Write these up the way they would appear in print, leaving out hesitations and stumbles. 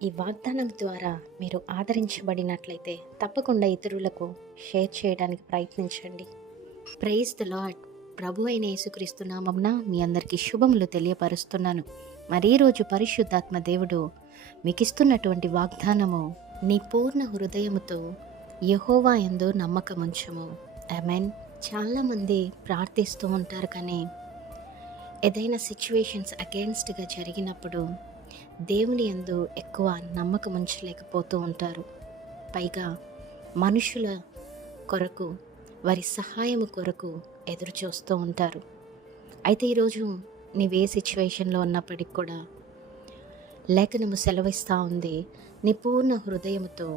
ఈ వాగ్దానం ద్వారా మీరు ఆదరించబడినట్లయితే తప్పకుండా ఇతరులకు షేర్ చేయడానికి ప్రయత్నించండి. Praise the lord. ప్రభు అయిన యేసుక్రీస్తు నామమున మీ అందరికీ శుభములు తెలియపరుస్తున్నాను. మరి ఈరోజు పరిశుద్ధాత్మ దేవుడు మీకు ఇస్తున్నటువంటి వాగ్దానము, నీ పూర్ణ హృదయముతో యెహోవా యందు నమ్మకముంచుము. ఆమేన్. చాలామంది ప్రార్థిస్తూ ఉంటారు, కానీ ఏదైనా సిచ్యువేషన్స్ అగేన్స్ట్గా జరిగినప్పుడు దేవుని యందు ఎక్కువ నమ్మకం ఉంచలేకపోతూ ఉంటారు. పైగా మనుషుల కొరకు, వారి సహాయము కొరకు ఎదురు చూస్తూ ఉంటారు. అయితే ఈరోజు నీవే సిచ్యువేషన్లో ఉన్నప్పటికి కూడా లేఖనము సెలవిస్తూ ఉంది, నీ పూర్ణ హృదయముతో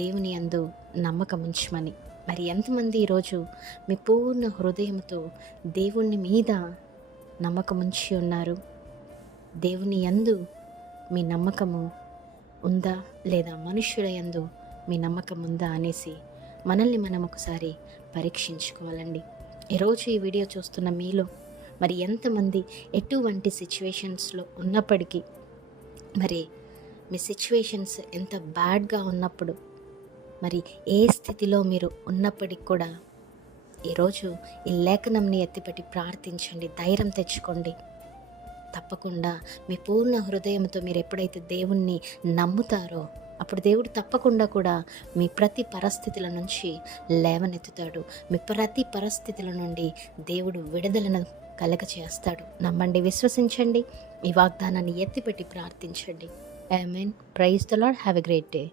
దేవుని యందు నమ్మకం ఉంచమని. మరి ఎంతమంది ఈరోజు మీ పూర్ణ హృదయముతో దేవుని మీద నమ్మకం ఉంచి ఉన్నారు? దేవుని యందు మీ నమ్మకము ఉందా, లేదా మనుష్యుల యందు మీ నమ్మకం ఉందా అనేసి మనల్ని మనం ఒకసారి పరీక్షించుకోవాలండి. ఈరోజు ఈ వీడియో చూస్తున్న మీలో మరి ఎంతమంది ఎటువంటి సిచ్యువేషన్స్లో ఉన్నప్పటికీ, మరి మీ సిచ్యువేషన్స్ ఎంత బ్యాడ్గా ఉన్నప్పుడు, మరి ఏ స్థితిలో మీరు ఉన్నప్పటికి కూడా ఈరోజు ఈ లేఖనంని ఎత్తిపట్టి ప్రార్థించండి, ధైర్యం తెచ్చుకోండి. తప్పకుండా మీ పూర్ణ హృదయంతో మీరు ఎప్పుడైతే దేవుణ్ణి నమ్ముతారో, అప్పుడు దేవుడు తప్పకుండా కూడా మీ ప్రతి పరిస్థితుల నుంచి లేవనెత్తుతాడు. మీ ప్రతి పరిస్థితుల నుండి దేవుడు విడుదలను కలగచేస్తాడు. నమ్మండి, విశ్వసించండి, ఈ వాగ్దానాన్ని ఎత్తిపెట్టి ప్రార్థించండి. Amen. Praise the lord. Have a great day.